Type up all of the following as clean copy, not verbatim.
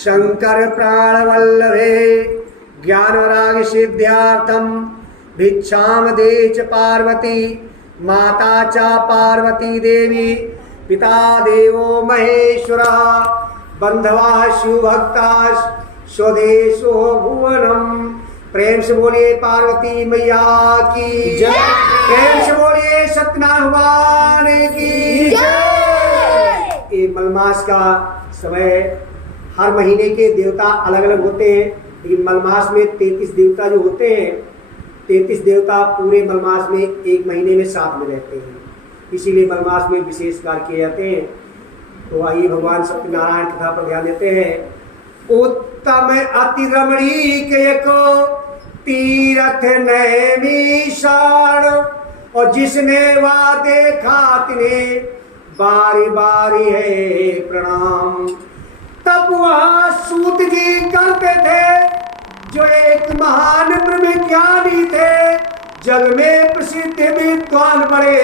शंकर प्राणवल्लभे ज्ञानवैराग्य सिद्ध्यार्थम भिक्षाम दे च पार्वती माता च पार्वती देवी पिता देवो महेश्वरः बंधवा शिवभक्ता स्वदेशो भुवनम। प्रेम से बोलिए पार्वती मैया की जय। प्रेम से बोलिए सत्यनारायण भगवान की जय। ये मलमास का समय हर महीने के देवता अलग अलग होते हैं, लेकिन मलमास में 33 देवता जो होते हैं, 33 देवता पूरे मलमास में एक महीने में साथ में रहते हैं, इसीलिए मलमास में विशेष कार्य किए जाते हैं। तो आइए भगवान सत्यनारायण कथा पर ध्यान देते हैं। उत्तम अति रमणीक एको तीरथ नैमिषाण, और जिसने वह देखा तिने बारी बारी है प्रणाम। तब वह सूत जी करते थे जो एक महान ब्रह्मज्ञानी थे, जग में प्रसिद्ध विद्वान बड़े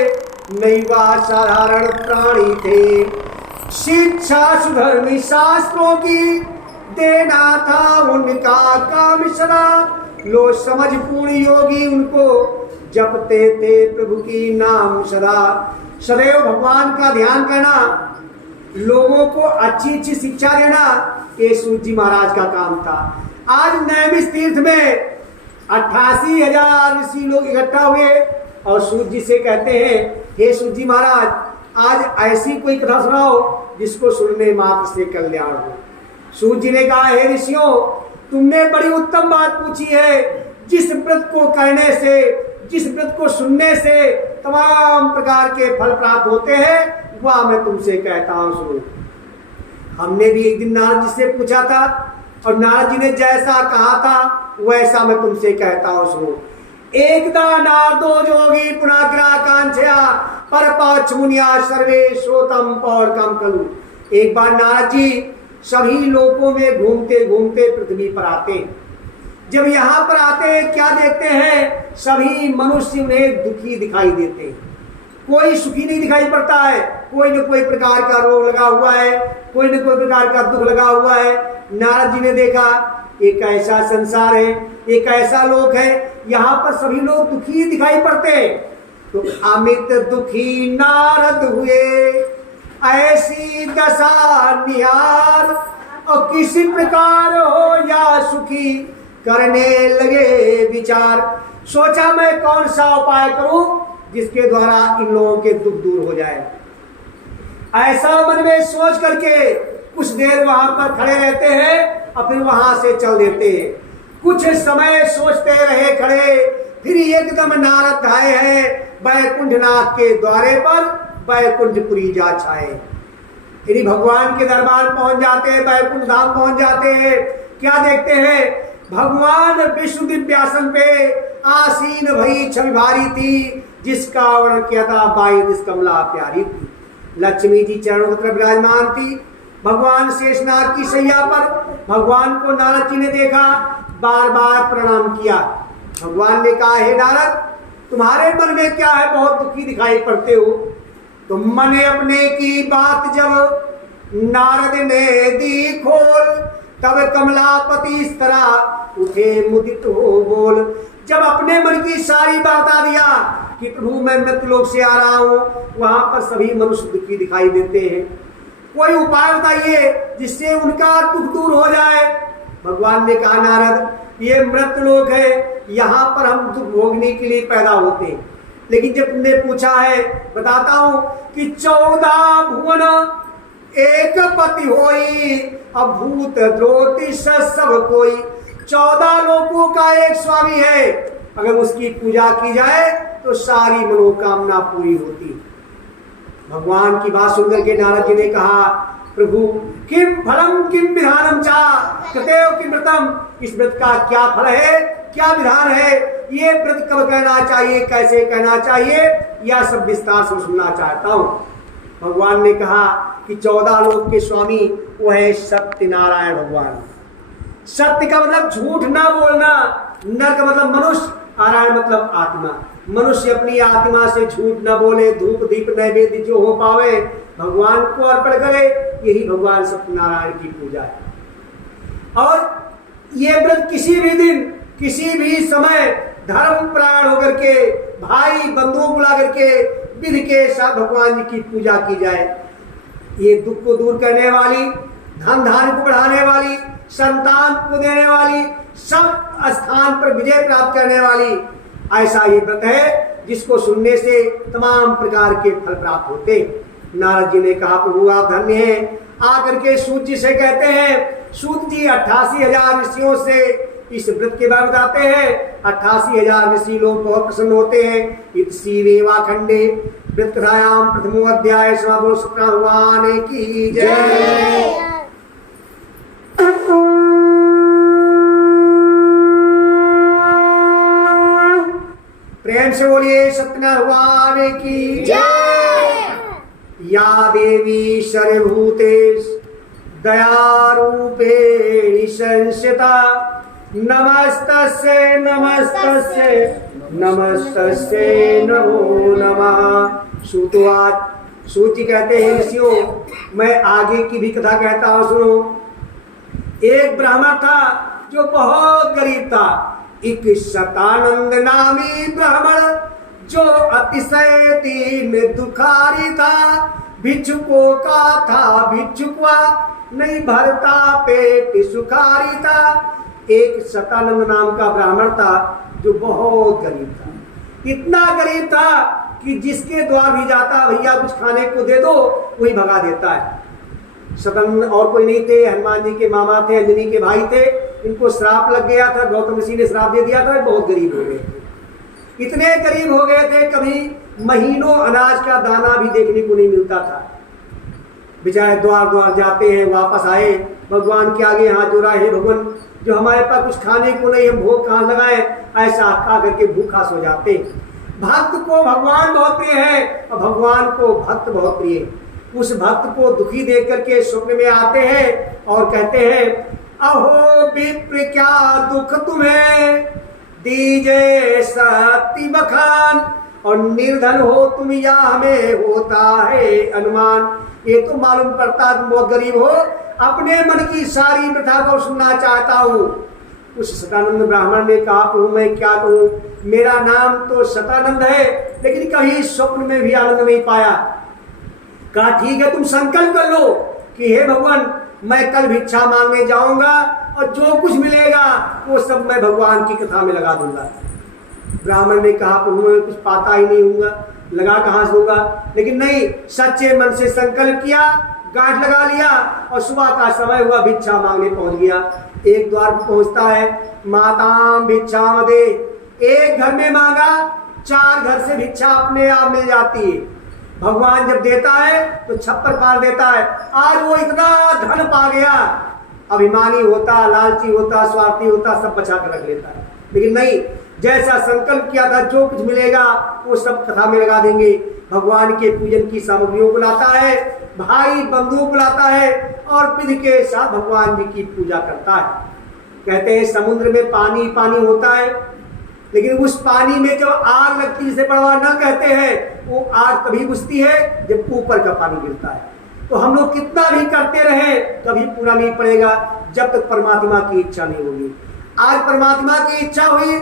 नहीं वह साधारण प्राणी थे। शिक्षा सुधर्मी शास्त्रों की देना था उनका काम सदा, लो समझ पूर्ण योगी उनको जपते थे प्रभु की नाम सदा। सदैव भगवान का ध्यान करना, लोगों को अच्छी अच्छी शिक्षा देना, ये सूत जी महाराज का काम था। आज नैमिष तीर्थ में 88,000 ऋषि लोग इकट्ठा हुए और सूत जी से कहते हैं, हे सूत जी महाराज, आज ऐसी कोई कथा सुनाओ जिसको सुनने मात्र से कल्याण हो। सूत जी ने कहा, हे ऋषियों, तुमने बड़ी उत्तम बात पूछी है। जिस व्रत को करने से, जिस व्रत को सुनने से तमाम प्रकार के फल प्राप्त होते हैं, वह मैं तुमसे कहता हूं सुनो। हमने भी एक दिन नारद जी से पूछा था और नारद जी ने जैसा कहा था वैसा मैं तुमसे कहता हूं सुनो। एकदा नारदो जोगी पुनाग्रा कांक्षया पर पाछ मुनिया सर्वे श्रोतम पौर्कम कलु। एक बार नारद जी सभी लोकों में घूमते घूमते पृथ्वी पर आते। जब यहाँ पर आते क्या देखते हैं, सभी मनुष्य उन्हें दुखी दिखाई देते हैं, कोई सुखी नहीं दिखाई पड़ता है। कोई न कोई प्रकार का रोग लगा हुआ है, कोई न कोई प्रकार का दुख लगा हुआ है। नारद जी ने देखा एक ऐसा संसार है, एक ऐसा लोक है, यहाँ पर सभी लोग दुखी दिखाई पड़ते हैं। तो अमित दुखी नारद हुए ऐसी दशा निहार, और किसी प्रकार हो या सुखी करने लगे विचार। सोचा मैं कौन सा उपाय करूं जिसके द्वारा इन लोगों के दुख दूर हो जाए। ऐसा मन में सोच करके कुछ देर वहां पर खड़े रहते हैं और फिर वहां से चल देते हैं। कुछ समय सोचते रहे खड़े, फिर एकदम नारद आए हैं वैकुंठनाथ के द्वारे पर, वैकुंठपुरी जा छाए। यदि भगवान के दरबार पहुंच जाते हैं, वैकुंठ धाम पहुंच जाते हैं, क्या देखते हैं, भगवान विष्णु दिव्यासन पे आसीन भई छवि भारी थी, जिसका वर्णन किया था बाई दिस कमला प्यारी थी। लक्ष्मी जी चरणों की तरफ विराजमान थी। भगवान शेषनाग की सैया पर भगवान को नारद जी ने देखा, बार बार प्रणाम किया। भगवान ने कहा, हे नारद, तुम्हारे मन में क्या है, बहुत दुखी दिखाई पड़ते हो। तो मन अपने की बात जब नारद ने दी खोल, तब कमलापति इस तरह उठे मुदित हो बोल। जब अपने मन की सारी बात बता दिया कि प्रभु मैं मृत्युलोक से आ रहा हूं, वहां पर सभी मनुष्य दुखी दिखाई देते हैं, कोई उपाय बताइए जिससे उनका दुख दूर हो जाए। भगवान ने कहा, नारद, ये मृत्युलोक है, यहाँ पर हम दुख भोगने के लिए पैदा होते हैं, लेकिन जब तुमने पूछा है बताता हूं कि 14 भुवन एक पति होई, अब भूत ज्योतिष सब कोई। 14 लोकों का एक स्वामी है, अगर उसकी पूजा की जाए तो सारी मनोकामना पूरी होती। भगवान की बात सुनकर के नारद जी ने कहा, प्रभु किम फलम किम विधानम चा कृतेव किम व्रतम, इस व्रत का क्या फल है, क्या विधान है, ये व्रत कब करना चाहिए, कैसे करना चाहिए, यह सब विस्तार से सुनना चाहता हूँ। भगवान ने कहा कि 14 लोक के स्वामी वो है सत्यनारायण भगवान। सत्य का मतलब झूठ ना बोलना, नर का मतलब मनुष्य, नारायण मतलब आत्मा। मनुष्य अपनी आत्मा से झूठ न बोले, धूप दीप नैवेद्य जो हो पावे भगवान को अर्पण करे, यही भगवान सत्यनारायण की पूजा है। और ये व्रत किसी भी दिन किसी भी समय धर्म प्राण होकर के भाई बंधुओं बुला करके विधि के साथ भगवान जी की पूजा की जाए। ये दुख को दूर करने वाली, धन धान्य को बढ़ाने वाली, संतान को देने वाली, सब स्थान पर विजय प्राप्त करने वाली, ऐसा ये व्रत है जिसको सुनने से तमाम प्रकार के फल प्राप्त होते। नारद जी ने कहा प्रभु आप धन्य हैं। आकर के सूत जी से कहते हैं, सूत जी 88,000 ऋषियों से इस व्रत के बारे में बताते हैं। 88,000 ऋषि लोग बहुत प्रसन्न होते हैं। इसी रेवा खंडे व्रत कथायाम प्रथमो अध्याय समापन शुक्र भगवान की जय। प्रेम से बोलिए सत्यनारायण भगवान की जय। या देवी सर्वभूतेषु दयारूपेण संस्थिता नमस्तस्यै नमस्तस्यै नमस्तस्यै नमो नमः। सूत जी कहते हैं ऋषियों मैं आगे की भी कथा कहता हूँ सुनो। एक ब्राह्मण था जो बहुत गरीब था। एक शतानंद नामी ब्राह्मण जो अतिशय दीन दुखारी था। भिक्षुकों का था भिक्षुकवा नहीं भरता पेट सुखारी था। एक शतानंद नाम का ब्राह्मण था जो बहुत गरीब था। इतना गरीब था कि जिसके द्वार भी जाता भैया कुछ खाने को दे दो वही भगा देता है। शतानंद और कोई नहीं थे, हनुमान जी के मामा थे, अंजनी के भाई थे। इनको श्राप लग गया था, गौतम ऋषि ने श्राप दे दिया था, बहुत गरीब हो गए थे। इतने गरीब हो गए थे कभी महीनों अनाज का दाना भी देखने को नहीं मिलता था। बेचारे द्वार द्वार जाते हैं, वापस आए भगवान के आगे हाथ जोड़ा, हे भगवान जो हमारे पास कुछ खाने को नहीं हम भोग कहाँ लगाए, ऐसा खा करके भूखा सो जाते। भक्त को भगवान बहुत प्रिय है और भगवान को भक्त बहुत प्रिय। उस भक्त को दुखी देख करके स्वप्न में आते हैं और कहते हैं अहो विप्र क्या दुख तुम्हें दीजे सती बखान और निर्धन हो तुम या हमें होता है अनुमान। ये तो मालूम पड़ता तुम बहुत गरीब हो, अपने मन की सारी व्यथा को सुनना चाहता हूँ। उस शतानंद ब्राह्मण ने कहा प्रभु मैं क्या कहूँ, मेरा नाम तो शतानंद है लेकिन कभी स्वप्न में भी आनंद नहीं पाया। कहा ठीक है तुम संकल्प कर लो कि हे भगवान मैं कल भिक्षा मांगने जाऊंगा और जो कुछ मिलेगा वो सब मैं भगवान की कथा में लगा दूंगा। ब्राह्मण ने कहा प्रभु मैं कुछ पाता ही नहीं हूँगा, लगा कहाँ से होगा। लेकिन नहीं, सच्चे मन से संकल्प किया, गांठ लगा लिया और सुबह का समय हुआ भिक्षा मांगने पहुंच गया। एक द्वार पर पहुंचता है, माताम भिक्षा दे। एक घर में मांगा, 4 घर से भिक्षा अपने आप मिल जाती है। भगवान जब देता है तो छप्पर फाड़ देता है। आज वो इतना धन पा गया, अभिमानी होता, लालची होता, स्वार्थी होता, सब बचा कर रख लेता है। लेकिन नहीं, जैसा संकल्प किया था जो कुछ मिलेगा वो सब कथा में लगा देंगे। भगवान के पूजन की सामग्रियों को लाता है, भाई बंधुओं को लाता है और विधि के साथ भगवान जी की पूजा करता है। कहते हैं समुद्र में पानी पानी होता है, लेकिन उस पानी में जब आग लगती है, जिसे बड़वा नल कहते हैं, वो आग तभी बुझती है जब ऊपर का पानी गिरता है। तो हम लोग कितना भी करते रहे कभी पूरा नहीं पड़ेगा जब तक परमात्मा की इच्छा नहीं होगी। आज परमात्मा की इच्छा हुई।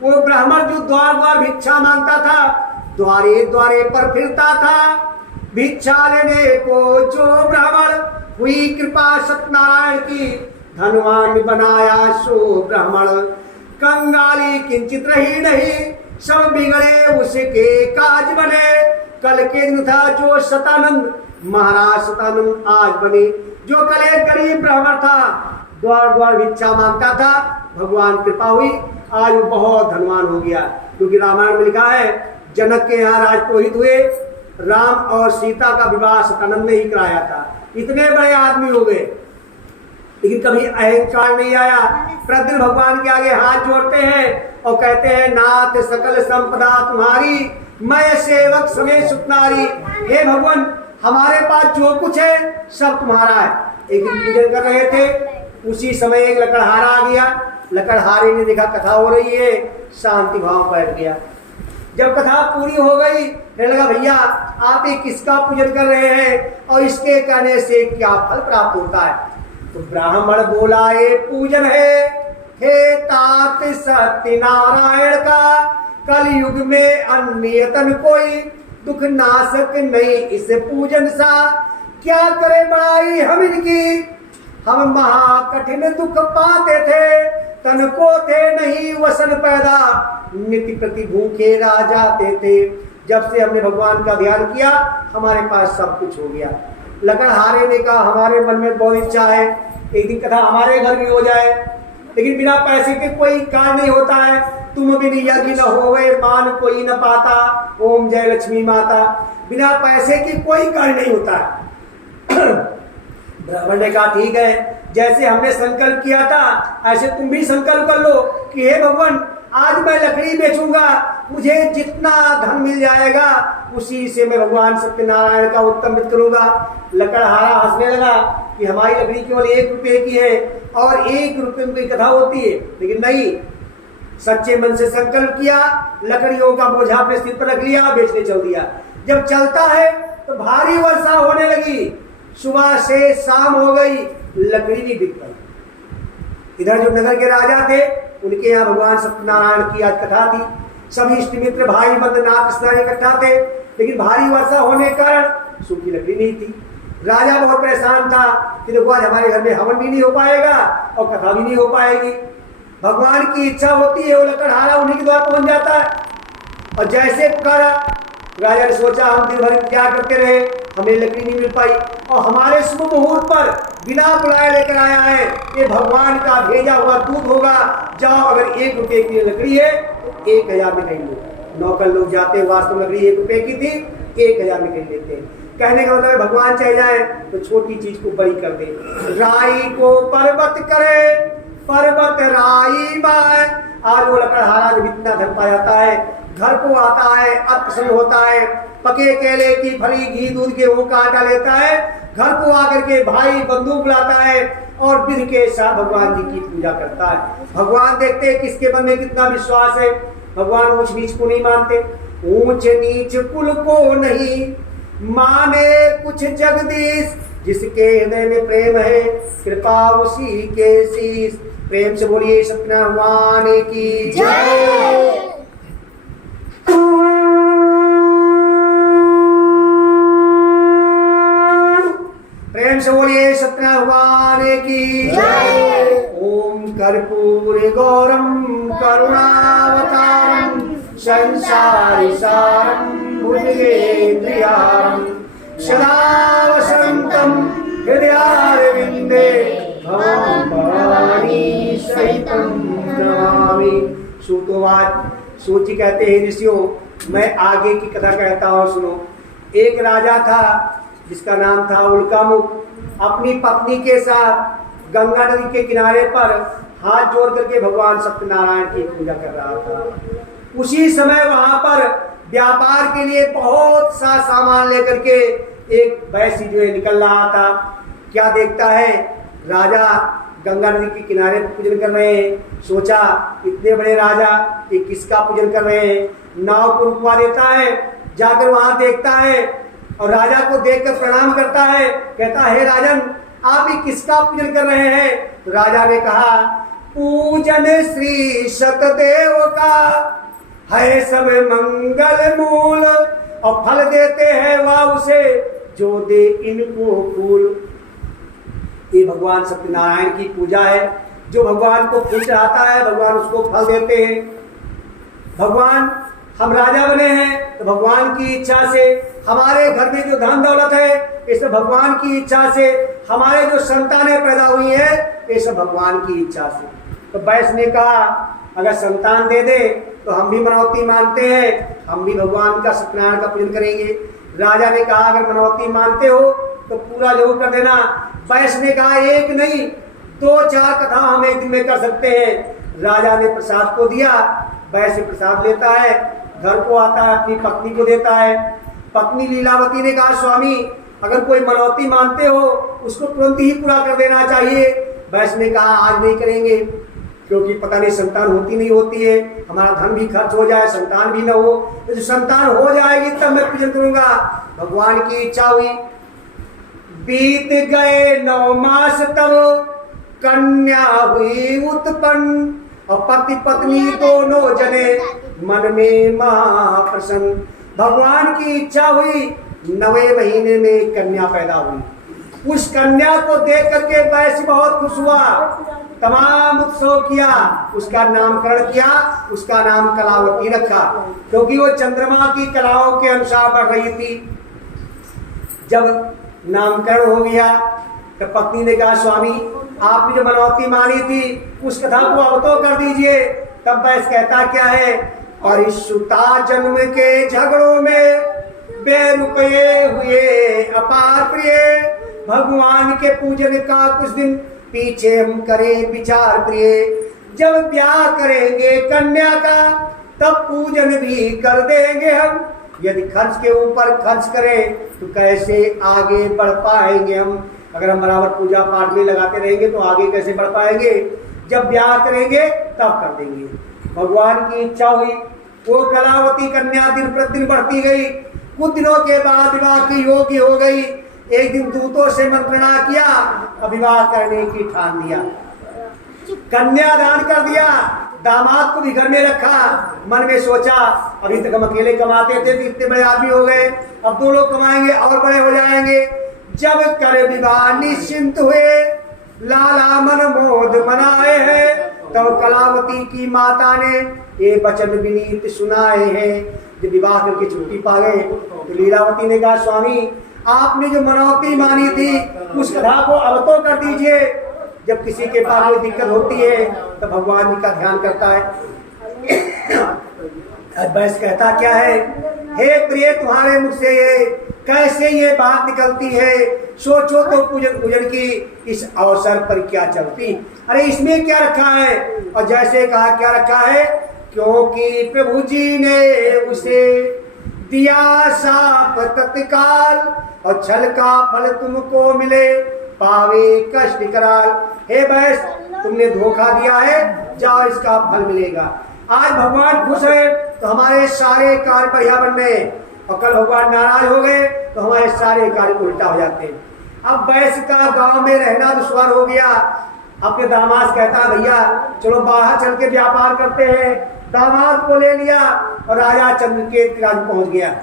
वो ब्राह्मण जो द्वार द्वार भिक्षा मांगता था, द्वारे द्वारे पर फिरता था, भिक्षा लेने को जो ब्राह्मण हुई कृपा सत्यनारायण की, धनवान बनाया सो ब्राह्मण, कंगाली किंचित रही नहीं, सब बिगड़े उसके काज बने। कल के दिन था जो शतानंद, महाराज शतानंद आज बने। जो कल एक गरीब ब्राह्मण था, द्वार द्वार भिक्षा मांगता था, भगवान कृपा हुई, आज वो बहुत धनवान हो गया। क्योंकि रामायण में लिखा है जनक के यहाँ राजपुरोहित हुए, राम और सीता का विवाह शतानंद ने ही कराया था। इतने बड़े आदमी हो गए, लेकिन कभी अहंकार नहीं आया। प्रतिदिन भगवान के आगे हाथ जोड़ते हैं और कहते हैं नाथ सकल संपदा तुम्हारी, मैं सेवक समय सुतनारी। हे भगवान हमारे पास जो कुछ है सब तुम्हारा है। एक दिन पूजन कर रहे थे, उसी समय एक लकड़हारा आ गया। लकड़हारे ने देखा कथा हो रही है, शांति भाव बैठ गया। जब कथा पूरी हो गई, कहने लगा भैया आप ये किसका पूजन कर रहे हैं और इसके कहने से क्या फल प्राप्त होता है। तो ब्राह्मण बोला ये पूजन है हे तात सत्यनारायण का, कल युग में अन्यतन कोई दुख नाशक नहीं इस पूजन सा, क्या करे बड़ाई हम इनकी, हम महाकठिन दुख पाते थे, तन को थे नहीं वसन पैदा, नित्य प्रति भूखे रह जाते थे, जब से हमने भगवान का ध्यान किया हमारे पास सब कुछ हो गया। लकड़हारे ने कहा हमारे मन में बहुत इच्छा है एक दिन कथा हमारे घर भी हो जाए, लेकिन बिना पैसे के कोई कार्य नहीं होता है, तुम भी नहीं यज्ञ न होवे मान कोई न पाता, ओम जय लक्ष्मी माता, बिना पैसे के कोई कार्य नहीं होता है। ब्राह्मण ने कहा ठीक है, जैसे हमने संकल्प किया था ऐसे तुम भी संकल्प कर लो कि हे भगवान आज मैं लकड़ी बेचूंगा, मुझे जितना धन मिल जाएगा उसी से मैं भगवान सत्यनारायण का उत्तम वित्त करूंगा। लकड़हारा हंसने लगा कि हमारी लकड़ी केवल 1 रुपए की है और 1 रुपए की कथा होती है, लेकिन नहीं, सच्चे मन से संकल्प किया, लकड़ियों का बोझा अपने सिर पर रख लिया, बेचने चल दिया। जब चलता है तो भारी वर्षा होने लगी, सुबह से शाम हो गई, लकड़ी नहीं बिक पाई। इधर जो नगर के राजा थे उनके यहाँ भगवान सत्यनारायण की आज कथा थी, सभी इष्ट मित्र भाई बंद नाथ स्नान इकट्ठा थे, लेकिन भारी वर्षा होने के कारण सूखी लकड़ी नहीं थी। राजा बहुत परेशान था कि देखो आज हमारे घर में हवन भी नहीं हो पाएगा और कथा भी नहीं हो पाएगी। भगवान की इच्छा होती है वो लकड़हारा उन्हीं के द्वार पहुंच जाता है। और जैसे पुकारा राजा ने सोचा हम दिन भर क्या करते रहे, हमें लकड़ी नहीं मिल पाई और हमारे शुभ मुहूर्त पर बिना बुलाए लेकर आया है, ये भगवान का भेजा हुआ दूत होगा, जाओ अगर 1 रुपए की लकड़ी है तो 1000 में कहीं लो। नौकर लोग जाते वास्तव लकड़ी 1 रुपए की थी 1000 में कहीं लेते हैं। कहने का मतलब भगवान चाहे जाए तो छोटी चीज को बड़ी कर दे। राई को पर्वत करे पर्वत राई बाय, आज वो लकड़हारा जब इतना धन पा जाता है घर को आता है, अप्रसन्न होता है, पके केले की फली घी दूध गेहूं का आटा लेता है, घर को आकर के भाई बंधु बुलाता है और विधि के साथ भगवान जी की पूजा करता है। भगवान देखते हैं किसके मन में कितना विश्वास है। भगवान ऊंच नीच को नहीं मानते, ऊंच नीच कुल को नहीं माने कुछ जगदीश, जिसके हृदय में प्रेम है कृपा उसी के शीश। प्रेम से बोलिए सत्यनारायण भगवान की जय। प्रेम से बोलिए सत्यनारायण भगवान की जय। ओम कर्पूर गौरम करुणावतारम संसारी सारम भुजगेन्द्रियारम सदा वसंतम हृदयारविंदे भवं भवानी सहितं नमामि। सूतोवाच, सूत जी कहते हैं ऋषियों मैं आगे की कथा कहता हूँ सुनो। एक राजा था जिसका नाम था उल्कामुख, अपनी पत्नी के साथ गंगा नदी के किनारे पर हाथ जोड़ करके भगवान सत्यनारायण की पूजा कर रहा था। उसी समय वहां पर व्यापार के लिए बहुत सा सामान लेकर के एक वैश्य जो है निकल रहा था। क्या देखता है राजा गंगा नदी के किनारे पर पूजन कर रहे हैं, सोचा इतने बड़े राजा ये किसका पूजन कर रहे हैं, नाव को रुकवा देता है, जाकर वहां देखता है और राजा को देखकर प्रणाम करता है, कहता है राजन आप ही किसका पूजन कर रहे हैं। तो राजा ने कहा पूजन श्री सतदेव का है सब मंगल मूल, और फल देते हैं वह उसे जो दे इनको फूल। ये भगवान सत्यनारायण की पूजा है, जो भगवान को फूल चढ़ाता है भगवान उसको फल देते हैं। भगवान हम राजा बने हैं तो भगवान की इच्छा से, हमारे घर में जो धन दौलत है ये सब भगवान की इच्छा से, हमारे जो संतानें पैदा हुई है ये सब भगवान की इच्छा से। तो वैश्य ने कहा अगर संतान दे दे तो हम भी मनौती मानते हैं, हम भी भगवान का सत्यनारायण का पूजन करेंगे। राजा ने कहा अगर मनौती मानते हो तो पूरा जरूर कर देना। वैश्य ने कहा एक नहीं 2-4 कथा हम एक दिन में कर सकते हैं। राजा ने प्रसाद को दिया, वैश्य प्रसाद लेता है, घर को आता है, अपनी पत्नी को देता है। पत्नी लीलावती ने कहा स्वामी अगर कोई मनौती मानते हो उसको तुरंत ही पूरा कर देना चाहिए। वैश्य ने कहा आज नहीं करेंगे क्योंकि पता नहीं संतान होती नहीं होती है, हमारा धन भी खर्च हो जाए, संतान भी न हो, तो संतान हो जाएगी तब मैं पूजन करूंगा। भगवान की इच्छा हुई, बीत गए 9 मास तब कन्या हुई उत्पन्न, और पति पत्नी दोनों जने मन में महाप्रसन्न। भगवान की इच्छा हुई, 9वें महीने में कन्या पैदा हुई। उस कन्या को देख करके वैश्य बहुत खुश हुआ, तमाम उत्सव किया, उसका नामकरण किया, उसका नाम कलावती रखा, क्योंकि वो चंद्रमा की कलाओं के अनुसार बढ़ रही थी। जब नामकरण हो गया तो पत्नी ने कहा, स्वामी आपने जो मनौती मानी थी उस कथा को अब तो कर दीजिए। तब वैश्य कहता क्या है, और इस सुता जन्म के झगड़ों में बेरुपये हुए अपार प्रिय, भगवान के पूजन का कुछ दिन पीछे हम करें विचार प्रिय। जब ब्याह करेंगे कन्या का तब पूजन भी कर देंगे हम, यदि खर्च के ऊपर खर्च करें तो कैसे आगे बढ़ पाएंगे हम। अगर हम बराबर पूजा पाठ में लगाते रहेंगे तो आगे कैसे बढ़ पाएंगे। जब ब्याह करेंगे तब कर देंगे। भगवान की इच्छा हुई, वो कलावती कन्या दिन प्रतिदिन बढ़ती गई। कुछ दिनों के बाद विवाह की योग्य हो गई। एक दिन दूतों से मंत्रणा किया, विवाह करने की ठान दिया, कन्या दान कर दिया, दामाद को भी घर में रखा। मन में सोचा अभी तक हम अकेले कमाते थे तो इतने बड़े आदमी हो गए, अब 2 लोग कमाएंगे और बड़े हो जाएंगे। जब कर विवाह निश्चिंत हुए, लाला मन मोद मनाए हैं, तब कलावती की माता ने ये वचन विनीत सुनाए हैं। जब विवाह करके छुट्टी पा गए तो लीलावती ने कहा, स्वामी आपने जो मनौती मानी थी उस कथा को अब तो कर दीजिए। जब किसी के पास कोई दिक्कत होती है तो भगवान जी का ध्यान करता है। वैश्य कहता क्या है, हे प्रिय तुम्हारे मुख से ये कैसे ये बात निकलती है, सोचो तो पूजन की इस अवसर पर क्या चलती। अरे इसमें क्या रखा है। और जैसे कहा क्या रखा है, क्योंकि प्रभु जी ने उसे दिया साप तत्काल, और छल का फल तुमको मिले पावे कष्ट कराल। हे वैश्य तुमने धोखा दिया है, जाओ इसका फल मिलेगा। आज भगवान खुश है तो हमारे सारे कार्य बढ़िया बन रहे, और कल भगवान नाराज हो गए तो हमारे सारे कार्य उल्टा हो जाते हैं। अब वैश्य का गांव में रहना दुश्वार हो गया। अपने दामाद कहता, भैया चलो बाहर चल के व्यापार करते हैं। दामाद को ले लिया और राजा चंद्रकेत राज पहुंच गया।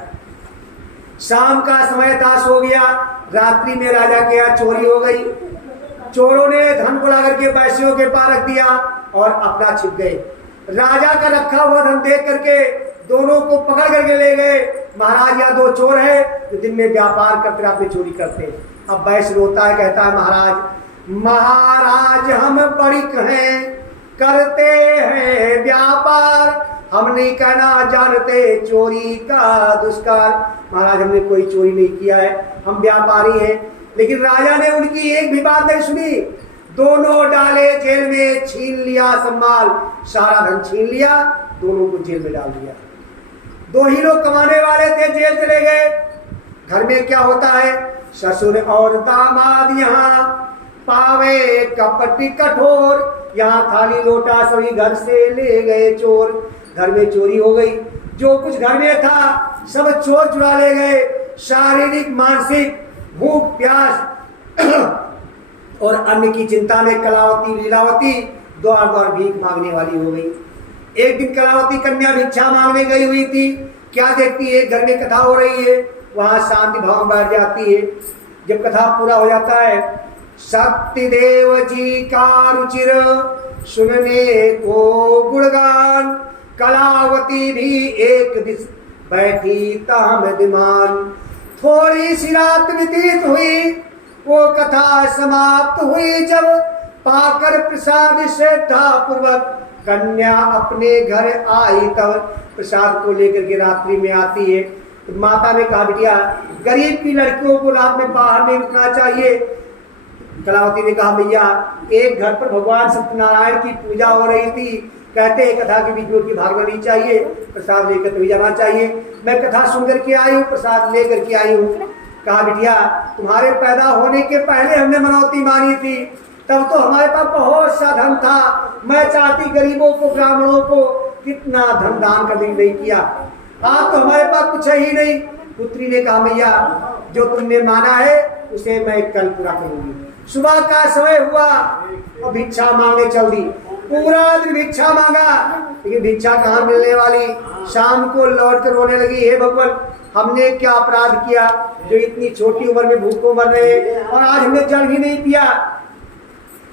शाम का समय था, सो गया। रात्रि में राजा के यहाँ चोरी हो गई। चोरों ने धन को लाकर के वैश्यों के पास रख दिया और अपना छिप गए। राजा का रखा हुआ धन देख करके दोनों को पकड़ करके ले गए। महाराज यहाँ 2 चोर है जो दिन में व्यापार करते रात में चोरी करते। अब वैश्य रोता है, कहता है, महाराज हम बड़िक हैं, करते हैं व्यापार, हम नहीं कहना जानते चोरी का दुष्कार। महाराज हमने कोई चोरी नहीं किया है, हम व्यापारी हैं। लेकिन राजा ने उनकी एक भी बात नहीं सुनी। दोनों डाले जेल में, छीन लिया सम्मान, सारा धन छीन लिया, दोनों को जेल में डाल दिया। 2 ही लोग कमाने वाले थे, जेल चले गए। घर में क्या होता है, ससुर और दामाद यहाँ पावे कपटी कठोर, यहाँ थाली लोटा सभी घर से ले गए चोर। घर में चोरी हो गई, जो कुछ घर में था सब चोर चुरा ले गए। शारीरिक मानसिक भूख प्यास और अन्न की चिंता में कलावती लीलावती द्वार द्वार भीख मांगने वाली हो गई। एक दिन कलावती कन्या भिक्षा मांगने गई हुई थी। क्या देखती है, घर में कथा हो रही है, वहां शांति भाव बैठ जाती है। जब कथा पूरा हो जाता है, सत्यदेव जी का रुचिर सुनने को गुणगान, कलावती भी एक दिस बैठी ताम दिमान। थोड़ी सी रात व्यतीत हुई, वो कथा समाप्त हुई। जब पाकर प्रसाद श्रद्धा पूर्वक कन्या अपने घर आई, तब प्रसाद को लेकर के रात्रि में आती है। तो माता ने कहा, बिटिया गरीब की लड़कियों को रात में बाहर नहीं रुकना चाहिए। कलावती ने कहा, भैया एक घर पर भगवान सत्यनारायण की पूजा हो रही थी, कहते हैं कथा के बीच में भागना नहीं चाहिए, प्रसाद लेकर तो जाना चाहिए। मैं कथा सुनकर के आई हूँ, प्रसाद लेकर के आई हूँ। कहा, बिटिया तुम्हारे पैदा होने के पहले हमने मनौती मानी थी, तब तो हमारे पास बहुत सा धन था। मैं चाहती गरीबों को ब्राह्मणों को कितना धन दान करने नहीं किया, आज तो हमारे पास कुछ है ही नहीं। पुत्री ने कहा, भैया जो तुमने माना है उसे मैं कल पूरा करूंगी। सुबह का समय हुआ और भिक्षा मांगने चल दी, पूरा दिन भिक्षा मांगा, लेकिन भिक्षा कहाँ मिलने वाली। शाम को लौट कर रोने लगी, हे भगवान हमने क्या अपराध किया जो इतनी छोटी उम्र में भूखों मर रहे और आज हमने जल भी नहीं पिया।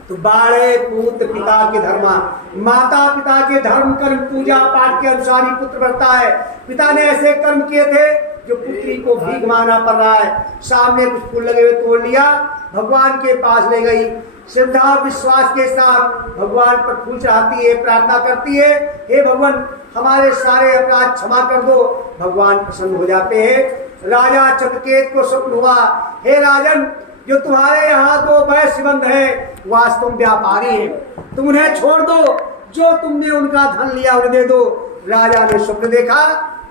तो बाड़े पुत्र पिता के धर्मा, माता पिता के धर्म कर्म पूजा पाठ के अनुसार ही पुत्र बढ़ता है। पिता ने ऐसे कर्म किए थे जो पुत्री को भीख मांगना पड़ रहा है। सामने कुछ फूल लगे हुए तोड़ लिया, भगवान के पास ले गई, श्रद्धा विश्वास के साथ भगवान पर फूल चढ़ाती है, प्रार्थना करती है, हे भगवान हमारे सारे अपराध क्षमा कर दो। भगवान प्रसन्न हो जाते हैं। राजा चित्रकेत को स्वप्न हुआ, हे राजन जो तुम्हारे यहाँ दो वैश्य बंद है वास्तव व्यापारी है, तुम उन्हें छोड़ दो, जो तुमने उनका धन लिया उन्हें दे दो। राजा ने स्वप्न देखा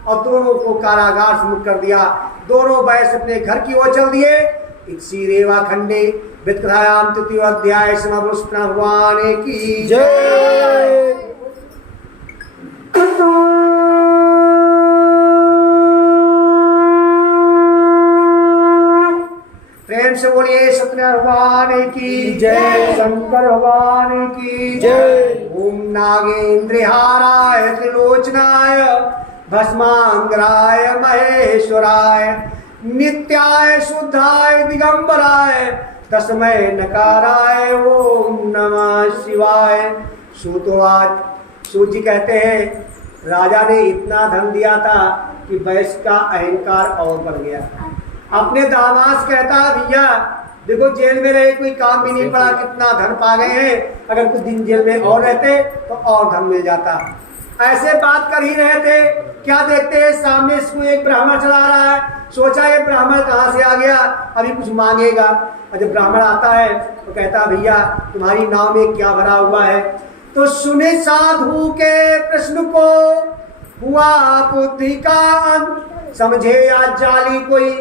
और दोनों को कारागार से मुक्त कर दिया। दोनों वैश्य अपने घर की ओर चल दिए। इसी रेवा खंडे वित्कथायाम तृतीय अध्याय समाप्त। भगवान की जय। प्रेम से बोलिए सत्यनारायण भगवान की जय, शंकर भगवान की जय। ओम नागेंद्रहाराय त्रिलोचनाय भस्मांगराय महेश्वराय नित्याय शुद्धाय दिगंबराय तस्मै नकाराय ओम नमः शिवाय। सूत जी कहते हैं राजा ने इतना धन दिया था कि वैश्य का अहंकार और बढ़ गया। अपने दामाद कहता भैया देखो जेल में रहे कोई काम भी नहीं पड़ा, कितना धन पा गए हैं, अगर कुछ दिन जेल में और रहते तो और धन मिल जाता। ऐसे बात कर ही रहे थे, क्या देखते हैं सामने इसको एक ब्राह्मण चला रहा है। सोचा ये ब्राह्मण कहाँ से आ गया, अभी कुछ मांगेगा। और जब ब्राह्मण आता है तो कहता भैया तुम्हारी नाव में क्या भरा हुआ है। तो सुने साधु के प्रश्न को हुआ बुद्धि का अंत, समझे आज जाली कोई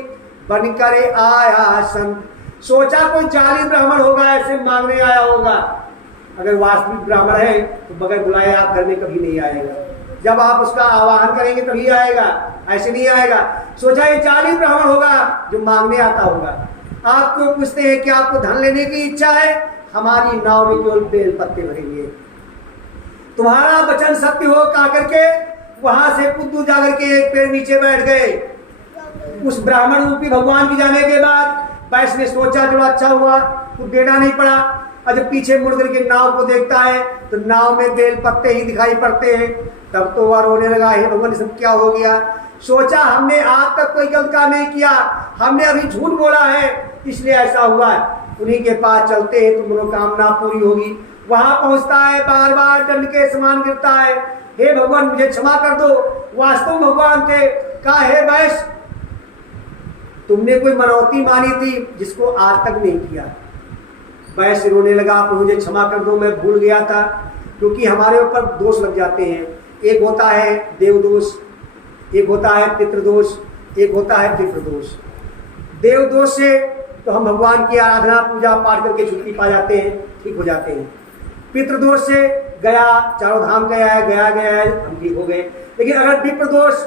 बन करे आया संत। सोचा कोई जाली ब्राह्मण होगा, ऐसे मांगने आया होगा। अगर वास्तविक ब्राह्मण है तो बगैर बुलाए आप घर में कभी नहीं आएगा, जब आप उसका आवाहन करेंगे तभी आएगा, ऐसे नहीं आएगा। सोचा ये जाली ब्राह्मण होगा जो मांगने आता होगा। आपको पूछते हैं कि आपको धन लेने की इच्छा है, हमारी नाव में केवल बेल पत्ते भरे हुए, तुम्हारा वचन सत्य हो कहा करके वहां से कुद्दू जाकर के एक पेड़ नीचे बैठ गए। उस ब्राह्मण रूपी भगवान की जाने के बाद वैश्य ने सोचा चलो अच्छा हुआ कुछ देना नहीं पड़ा। और जब पीछे मुड़ करके नाव को देखता है तो नाव में बेल पत्ते ही दिखाई पड़ते हैं। तब तो वह रोने लगा, हे भगवान सब क्या हो गया। सोचा हमने आज तक कोई गलत काम नहीं किया, हमने अभी झूठ बोला है इसलिए ऐसा हुआ है। उन्हीं के पास चलते हैं तो मनोकामना पूरी होगी। वहां पहुंचता है, बार बार दंड के समान गिरता है, हे भगवान मुझे क्षमा कर दो, वास्तव भगवान थे। कहा हे वैश्य तुमने कोई मनौती मानी थी जिसको आज तक नहीं किया। वैश्य रोने लगा, आप मुझे क्षमा कर दो, मैं भूल गया था। क्योंकि हमारे ऊपर दोष लग जाते हैं, एक होता है देव दोष, एक होता है पितृदोष, एक होता है पितृदोष। देव दोष से तो हम भगवान की आराधना पूजा पाठ करके छुट्टी पा जाते हैं, ठीक हो जाते हैं। पितृदोष से गया चारों धाम गया है हम ठीक हो गए। लेकिन अगर पितृदोष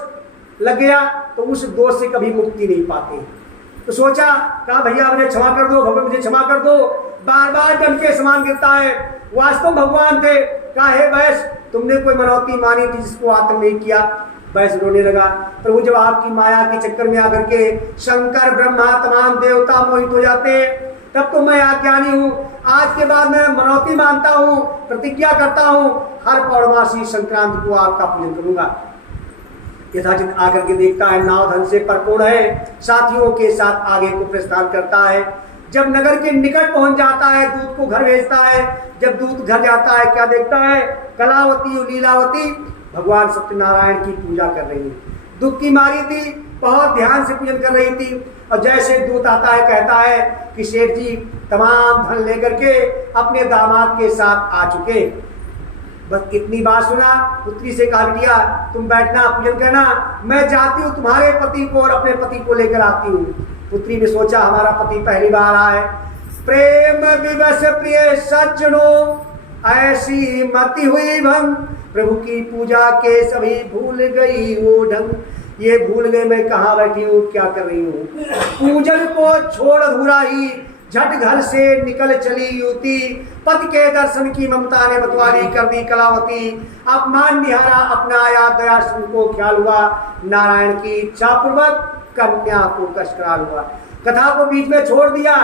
लग गया तो उस दोष से कभी मुक्ति नहीं पाते। तो सोचा कहा भैया मुझे क्षमा कर दो, भगवान मुझे क्षमा कर दो। बार बार दंड के समान गिरता है, वास्तव भगवान थे। कहा हे वैश्य तुमने कोई मनौती मानी थी जिसको आज तक नहीं किया। वैश्य रोने लगा। प्रभु जब आपकी माया के चक्कर में आकर के शंकर ब्रह्मा तमाम देवता मोहित हो जाते हैं तब तो मैं अज्ञानी हूँ। आज के बाद मैं मनौती मानता हूँ, प्रतिज्ञा करता हूँ, हर पौर्णमासी संक्रांति को आपका पूजन करूंगा। यथाचित आकर के देखता है नाव धन से परिपूर्ण है, साथियों के साथ आगे को प्रस्थान करता है। जब नगर के निकट पहुंच जाता है दूत को घर भेजता है। जब दूत घर जाता है क्या देखता है, कलावती और लीलावती भगवान सत्यनारायण की पूजा कर रही है। दुख की मारी थी, बहुत ध्यान से पूजन कर रही थी। और जैसे दूत आता है कहता है कि सेठ जी तमाम धन लेकर के अपने दामाद के साथ आ चुके। बस इतनी बात सुना, पुत्री से कहा बिटिया तुम बैठना पूजन करना, मैं जाती हूँ तुम्हारे पति को और अपने पति को लेकर आती हूँ। पुत्री ने सोचा हमारा पति पहली बार आए। प्रेम विवश प्रिय सज्जनों ऐसी मति हुई भंग, प्रभु की पूजा के सभी भूल गई वो ढंग। ये भूल गए मैं कहाँ बैठी हूँ, क्या कर रही हूँ। पूजन को छोड़ अधूरा ही झट घर से निकल चली युवती, पति के दर्शन की ममता ने बतवारी कर दी कलावती। अपमान निहारा अपना आया दया को ख्याल हुआ, नारायण की इच्छा पूर्वक कन्या को कष्टकाल हुआ। कथा को बीच में छोड़ दिया,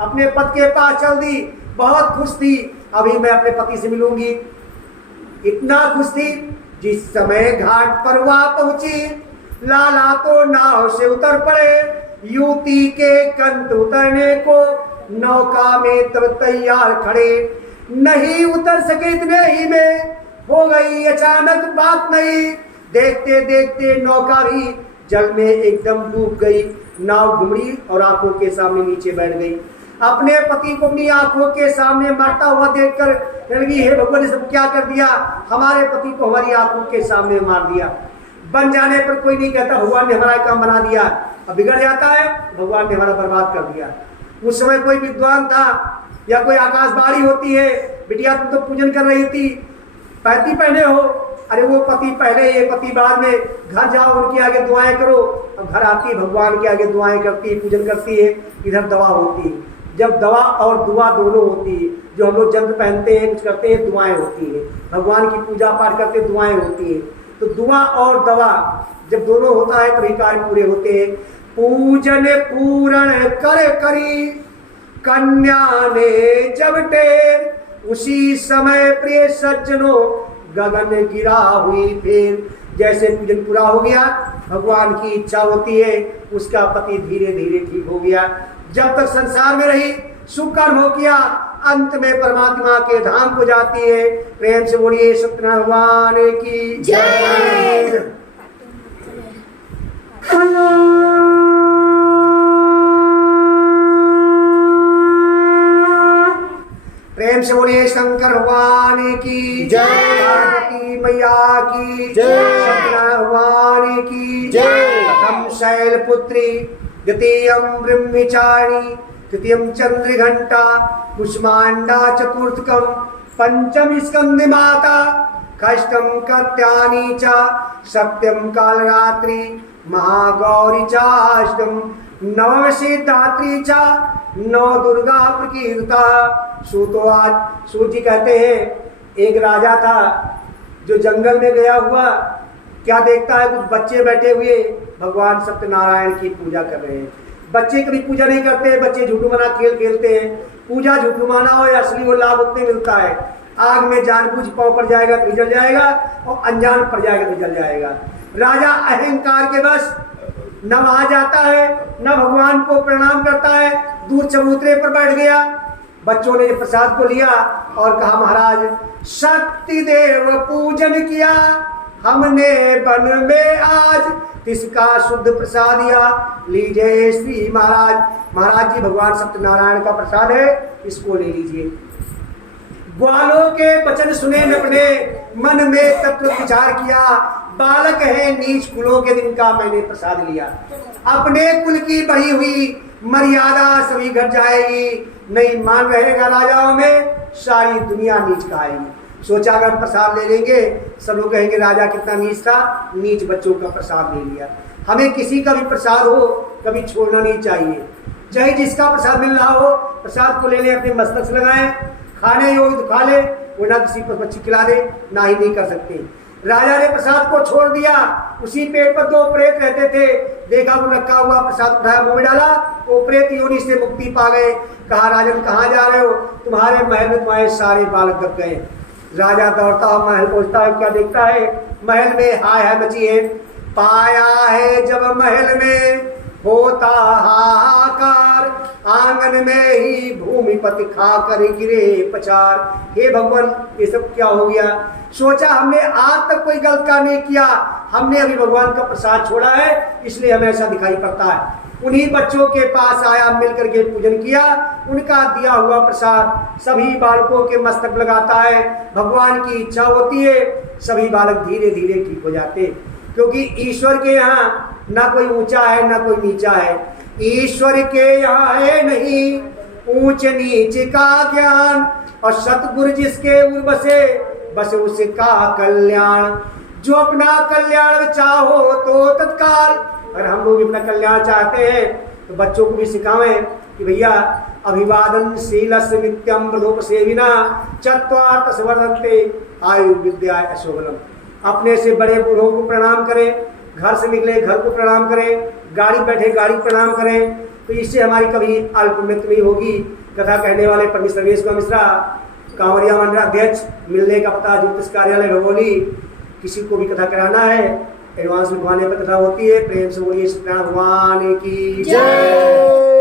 अपने पति के पास चल दी, बहुत खुश थी, अभी मैं अपने पति से मिलूंगी। इतना खुश थी जिस समय घाट पर वह पहुंची, लाला तो नाव से उतर पड़े, युवती के कंठ उतरने को नौका में तब तैयार खड़े। नहीं उतर सके इतने ही में हो गई अचानक बात नहीं, देखते देखते नौका भी जल में एकदम डूब गई। नाव घुमड़ी और आंखों के सामने नीचे बैठ गई। अपने पति को अपनी आंखों के सामने मरता हुआ देखकर लगी, हे भगवान ने सब क्या कर दिया, हमारे पति को हमारी आंखों के सामने मार दिया। बन जाने पर कोई नहीं कहता भगवान ने हमारा काम बना दिया, अब बिगड़ जाता है भगवान ने हमारा बर्बाद कर दिया। उस समय कोई विद्वान था या कोई आकाशवाणी होती है, बिटिया तुम तो पूजन कर रही थी, पैती पहने हो, अरे वो पति पहले ये पति बाद में, घर जाओ उनके आगे दुआएं करो। अब घर आती भगवान के आगे दुआएं करती है, पूजन करती है, इधर दवा होती है। जब दवा और दुआ दोनों होती है, जो हम लोग जंत्र पहनते हैं कुछ करते हैं, दुआएं होती है, भगवान की पूजा पाठ करते दुआएं होती है। तो दुआ और दवा जब दोनों होता है तभी कार्य पूरे होते हैं। पूजन पूर्ण कर करी कन्या ने जब टेर, उसी समय प्रिय सज्जनों गगन गिरा हुई फिर। जैसे पूजन पूरा हो गया, भगवान की इच्छा होती है, उसका पति धीरे धीरे ठीक हो गया। जब तक संसार में रही सुख कर्म हो किया, अंत में परमात्मा के धाम को जाती है। प्रेम से बोलिए सत्यनारायण भगवान की जय। प्रेम से बोलिए शंकर भगवान की जय, पार्वती मैया की जय, सत्यनारायण भगवान की जय। प्रथम शैलपुत्री, द्वितीयं ब्रह्मचारिणी, तृतीयं चंद्रघंटा, कुष्मांडा चतुर्थकम, पंचम स्कंद माता, षष्ठम कत्यानी च, सप्तम कालरात्रि, महागौरी च, अष्टम नवम सिद्धात्री च, नौ दुर्गा प्रकीर्ता। सूतो आज सूत जी कहते हैं एक राजा था जो जंगल में गया हुआ, क्या देखता है कुछ बच्चे बैठे हुए भगवान सत्यनारायण की पूजा कर रहे हैं। बच्चे कभी पूजा नहीं करते, बच्चे झूठूमाना खेल खेलते हैं। पूजा झूठूमाना हो या असली हो, लाभ उतने मिलता है। आग में जानबूझ पाँव पड़ जाएगा तो जल जाएगा, और अनजान पड़ जाएगा तो जल जाएगा। राजा अहंकार के बस न वहां जाता है, न भगवान को प्रणाम करता है, दूर चबूतरे पर बैठ गया। बच्चों ने प्रसाद को लिया और कहा महाराज शक्ति देव पूजन किया हमने वन में आज, तिसका शुद्ध प्रसाद दिया लीजिए श्री महाराज। महाराज जी भगवान सत्यनारायण का प्रसाद है, इसको ले लीजिए। ग्वालों के वचन सुने न अपने, मन में तत्व विचार किया, बालक है नीच कुलों के दिन का मैंने प्रसाद लिया। अपने कुल की बढ़ी हुई मर्यादा सभी घट जाएगी, नहीं मान रहेगा राजाओं में, सारी दुनिया नीच खाएगी। सोचा अगर प्रसाद ले लेंगे सब लोग कहेंगे राजा कितना नीच था, नीच बच्चों का प्रसाद ले लिया। हमें किसी का भी प्रसाद हो कभी छोड़ना नहीं चाहिए, चाहे जिसका प्रसाद मिल रहा हो प्रसाद को ले ले, अपने मस्तक से लगाएं, खाने योग्य तो खा ले, वरना किसी पर बच्ची खिला दे, ना ही नहीं कर सकते। राजा ने प्रसाद को छोड़ दिया, उसी पेट पर दो प्रेत रहते थे, देखा वो रखा हुआ प्रसाद उठाया मुंह में डाला, वो प्रेत योनि से मुक्ति पा गए। कहा राजन कहाँ जा रहे हो, तुम्हारे महल में तुम्हारे सारे बालक दब गए। राजा दौड़ता हुआ महल पहुंचता है, क्या देखता है महल में हाय हाय मची है। पाया है जब महल में होता हाहाकार, आंगन में ही भूमिपति खाकर गिरे पचार। हे भगवान ये सब क्या हो गया। सोचा हमने आज तक कोई गलत काम नहीं किया, हमने अभी भगवान का प्रसाद छोड़ा है, इसलिए हमें ऐसा दिखाई पड़ता है। उन्हीं बच्चों के पास आया, मिलकर के पूजन किया, उनका दिया हुआ प्रसाद सभी बालकों के मस्तक लगाता है। भगवान की इच्छा होती है, सभी बालक धीरे धीरे ठीक हो जाते, क्योंकि ईश्वर के यहाँ ना कोई ऊंचा है ना कोई नीचा है। ईश्वर के यहाँ है नहीं ऊंच नीच का ज्ञान, और सतगुरु जिसके उर बसे बस उसका कल्याण। जो अपना कल्याण चाहो तो तत्काल। अगर हम लोग अपना कल्याण चाहते हैं तो बच्चों को भी सिखावें कि भैया अभिवादन शीलस्य नित्यम वृद्धोपसेविना चत्वार तस्वर्धन्ते आयु विद्या यशोबलम। अपने से बड़े बूढ़ों को प्रणाम करें, घर से निकले घर को प्रणाम करें, गाड़ी बैठे गाड़ी प्रणाम करें, तो इससे हमारी कभी अल्प मृत्यु नहीं होगी। कथा कहने वाले पंडित सर्वेश कुमार मिश्रा, कांवरिया मंडल अध्यक्ष, मिलने का पता ज्योतिष कार्यालय भगोली। किसी को भी कथा कराना है एडवांस लिखवाने पर कथा होती है। प्रेम से बोलिए सत्यनारायण भगवान की जय।